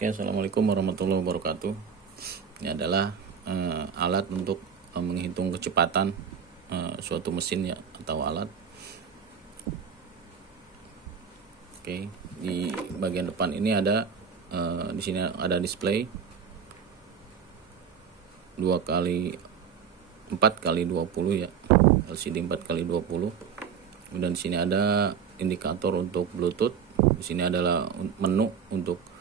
Oke, assalamualaikum warahmatullahi wabarakatuh. Ini adalah alat untuk menghitung kecepatan suatu mesin ya atau alat. Oke, di bagian depan ini ada di sini ada display 4x20 ya, LCD 4x20. Kemudian di sini ada indikator untuk Bluetooth. Di sini adalah menu untuk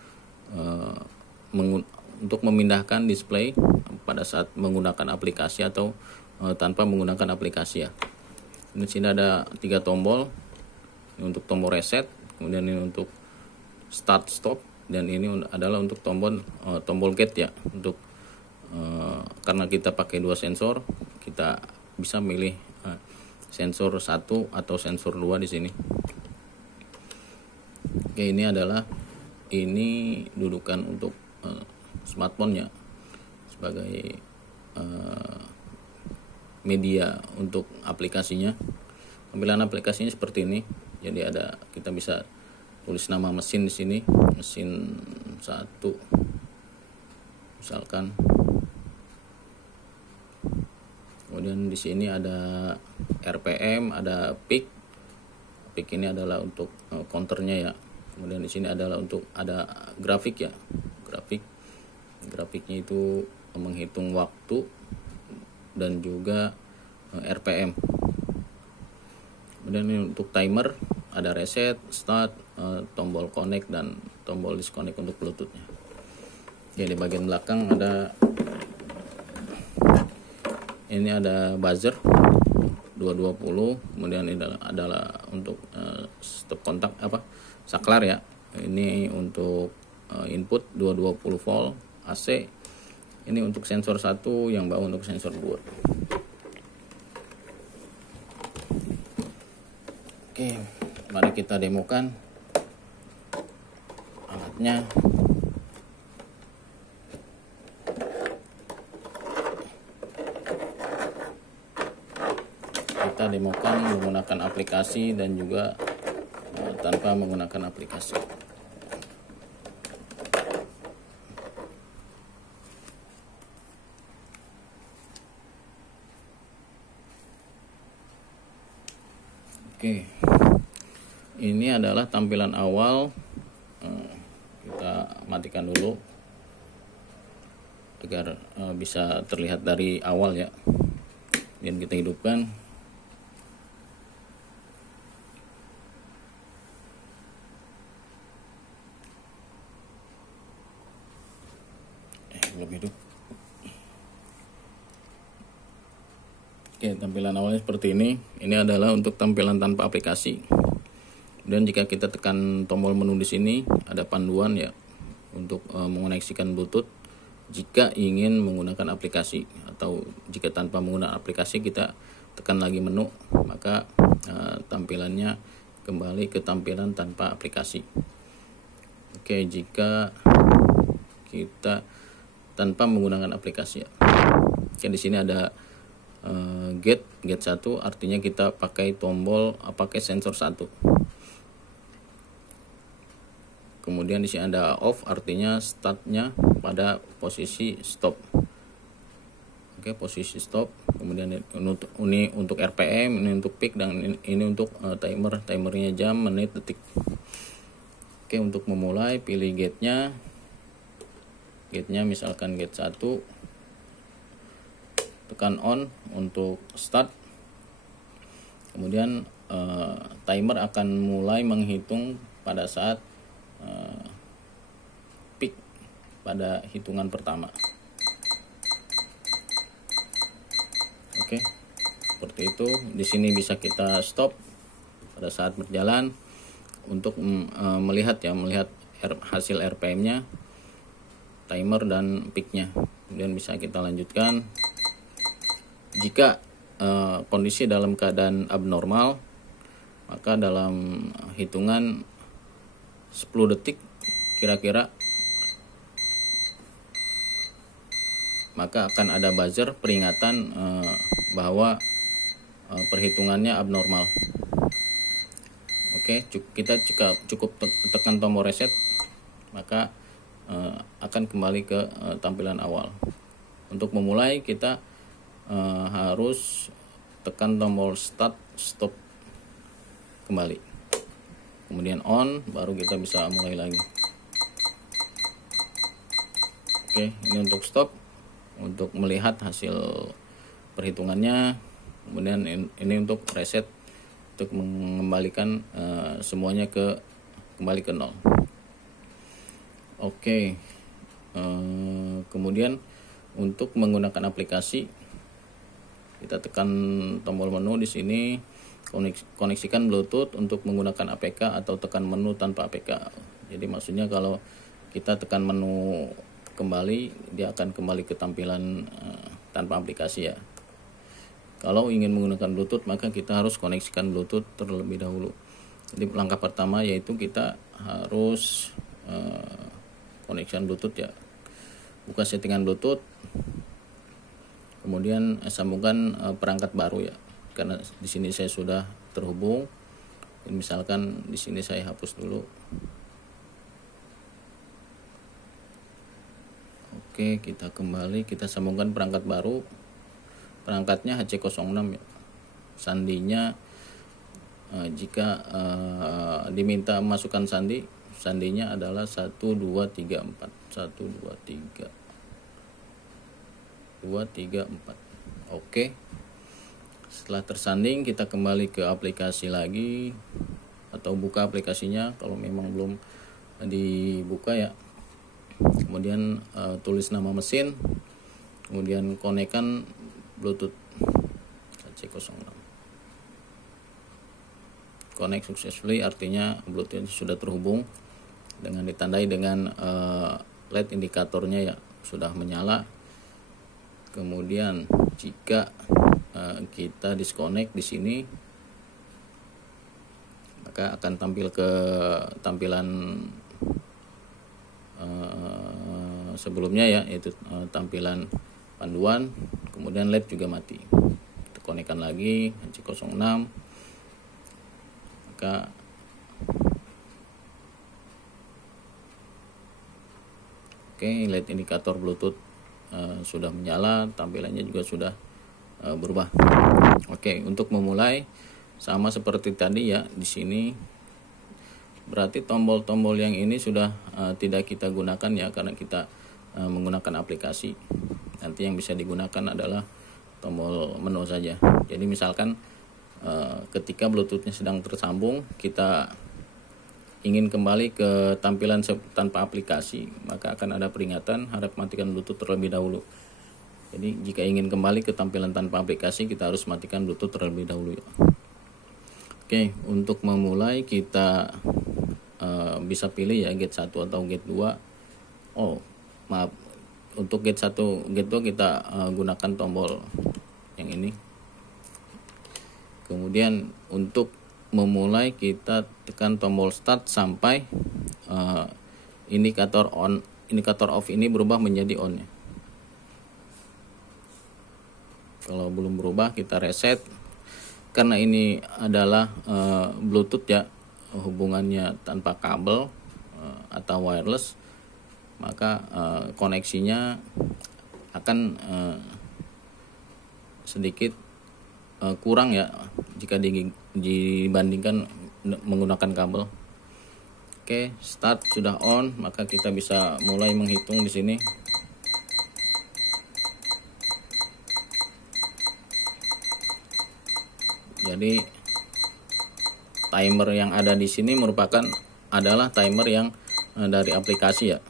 memindahkan display pada saat menggunakan aplikasi atau tanpa menggunakan aplikasi ya. Di sini ada 3 tombol. Ini untuk tombol reset, kemudian ini untuk start stop, dan ini adalah untuk tombol gate ya. Untuk karena kita pakai 2 sensor, kita bisa milih sensor 1 atau sensor 2 di sini. Oke, ini dudukan untuk smartphone ya, sebagai media untuk aplikasinya. Tampilan aplikasinya seperti ini. Jadi kita bisa tulis nama mesin di sini, mesin 1 misalkan. Kemudian di sini ada RPM, ada peak. Peak ini adalah untuk counternya ya. Kemudian di sini adalah ada grafik ya. Grafiknya itu menghitung waktu dan juga RPM. Kemudian ini untuk timer, ada reset, start, tombol connect dan tombol disconnect untuk Bluetooth-nya. Di bagian belakang ada buzzer 220, kemudian ini adalah untuk stop kontak saklar ya. Ini untuk input 220 volt AC. Ini untuk sensor 1, yang bawah untuk sensor 2. Oke, mari kita demokan alatnya. Kita demokan menggunakan aplikasi dan juga tanpa menggunakan aplikasi. Oke, ini adalah tampilan awal. Kita matikan dulu agar bisa terlihat dari awal ya. Dan kita hidupkan. Belum hidup. Oke, tampilan awalnya seperti ini. Ini adalah untuk tampilan tanpa aplikasi. Dan jika kita tekan tombol menu di sini, ada panduan ya untuk mengoneksikan Bluetooth jika ingin menggunakan aplikasi, atau jika tanpa menggunakan aplikasi kita tekan lagi menu, maka tampilannya kembali ke tampilan tanpa aplikasi. Oke, jika kita tanpa menggunakan aplikasi ya. Oke, di sini ada gate 1, artinya kita pakai sensor 1. Kemudian di sini ada off, artinya startnya pada posisi stop. Oke, posisi stop. Kemudian ini untuk RPM, ini untuk peak, dan ini untuk timernya jam, menit, detik. Oke, untuk memulai pilih gate-nya misalkan gate 1, tekan on untuk start. Kemudian timer akan mulai menghitung pada saat peak, pada hitungan pertama. Oke, seperti itu. Di sini bisa kita stop pada saat berjalan untuk melihat hasil RPM-nya, timer dan peak-nya. Kemudian bisa kita lanjutkan. Jika kondisi dalam keadaan abnormal, maka dalam hitungan 10 detik kira-kira, maka akan ada buzzer peringatan bahwa perhitungannya abnormal. Oke, kita cukup tekan tombol reset, maka akan kembali ke tampilan awal. Untuk memulai kita harus tekan tombol start, stop, kembali, kemudian on, baru kita bisa mulai lagi. Oke, ini untuk stop, untuk melihat hasil perhitungannya. Kemudian ini untuk reset, untuk mengembalikan semuanya kembali ke nol. Oke, kemudian untuk menggunakan aplikasi, kita tekan tombol menu di sini, koneksikan Bluetooth untuk menggunakan APK atau tekan menu tanpa APK. Jadi maksudnya kalau kita tekan menu kembali, dia akan kembali ke tampilan tanpa aplikasi ya. Kalau ingin menggunakan Bluetooth, maka kita harus koneksikan Bluetooth terlebih dahulu. Jadi langkah pertama yaitu kita harus koneksikan Bluetooth ya. Buka settingan Bluetooth, kemudian sambungkan perangkat baru ya. Karena di sini saya sudah terhubung. Misalkan di sini saya hapus dulu. Oke, kita kembali, kita sambungkan perangkat baru. Perangkatnya HC06 ya. Sandinya jika diminta masukkan sandinya adalah 1234. 234. Oke. Setelah tersanding, kita kembali ke aplikasi lagi atau buka aplikasinya kalau memang belum dibuka ya. Kemudian tulis nama mesin, kemudian konekkan Bluetooth HC06. Connect successfully artinya Bluetooth sudah terhubung, dengan ditandai dengan LED indikatornya ya sudah menyala. Kemudian jika kita disconnect di sini, maka akan tampil ke tampilan sebelumnya ya, yaitu tampilan panduan, kemudian LED juga mati. Kita konekkan lagi HC06, maka oke, LED indikator Bluetooth sudah menyala, tampilannya juga sudah berubah. Oke, untuk memulai sama seperti tadi ya, di sini berarti tombol-tombol yang ini sudah tidak kita gunakan ya, karena kita menggunakan aplikasi. Nanti yang bisa digunakan adalah tombol menu saja. Jadi misalkan ketika Bluetoothnya sedang tersambung, kita ingin kembali ke tampilan tanpa aplikasi, maka akan ada peringatan harap matikan Bluetooth terlebih dahulu. Jadi jika ingin kembali ke tampilan tanpa aplikasi, kita harus matikan Bluetooth terlebih dahulu ya. Oke, untuk memulai kita bisa pilih ya gate 1 atau gate 2. Oh, maaf. Untuk gate 1, gate 2 kita gunakan tombol yang ini. Kemudian untuk memulai kita tekan tombol start sampai indikator off ini berubah menjadi on ya. Kalau belum berubah, kita reset. Karena ini adalah Bluetooth ya, hubungannya tanpa kabel atau wireless, maka koneksinya akan sedikit kurang ya jika dibandingkan menggunakan kabel. Oke, start sudah on, maka kita bisa mulai menghitung di sini. Jadi timer yang ada di sini adalah timer yang dari aplikasi ya.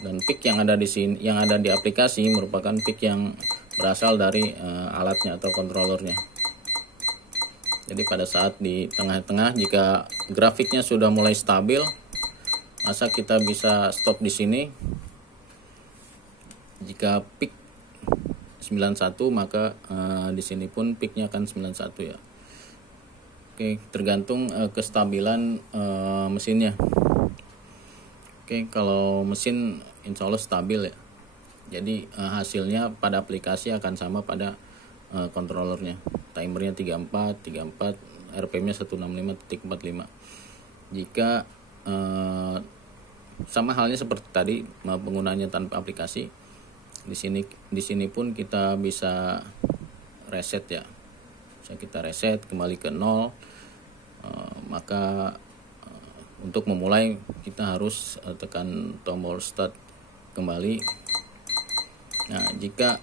Dan peak yang ada di sini, yang ada di aplikasi merupakan peak yang berasal dari alatnya atau controllernya. Jadi pada saat di tengah-tengah, jika grafiknya sudah mulai stabil, maka kita bisa stop di sini. Jika peak 91, maka di sini pun peaknya akan 91 ya. Oke, tergantung kestabilan mesinnya. Oke, kalau mesin insya Allah stabil ya. Jadi hasilnya pada aplikasi akan sama pada controllernya. Timernya 34, RPM-nya 165.45. Jika sama halnya seperti tadi penggunaannya tanpa aplikasi. Di sini pun kita bisa reset ya. Bisa kita reset kembali ke 0. Maka untuk memulai kita harus tekan tombol start kembali. Nah, jika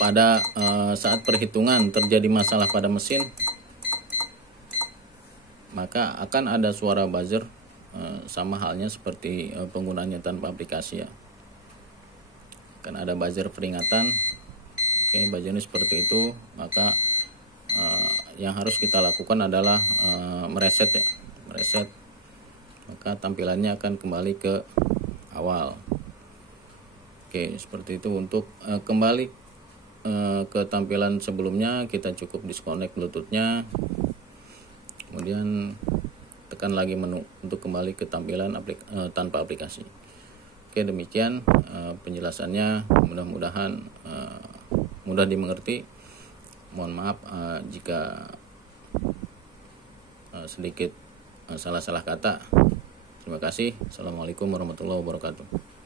pada saat perhitungan terjadi masalah pada mesin, maka akan ada suara buzzer, sama halnya seperti penggunaannya tanpa aplikasi ya. Akan ada buzzer peringatan. Oke, buzzernya seperti itu. Maka yang harus kita lakukan adalah mereset ya, mereset. Maka tampilannya akan kembali ke awal. Oke, seperti itu. Untuk kembali ke tampilan sebelumnya, kita cukup disconnect Bluetooth-nya, kemudian tekan lagi menu untuk kembali ke tampilan tanpa aplikasi. Oke, demikian penjelasannya. Mudah-mudahan mudah dimengerti. Mohon maaf jika sedikit salah-salah kata. Terima kasih. Assalamualaikum warahmatullahi wabarakatuh.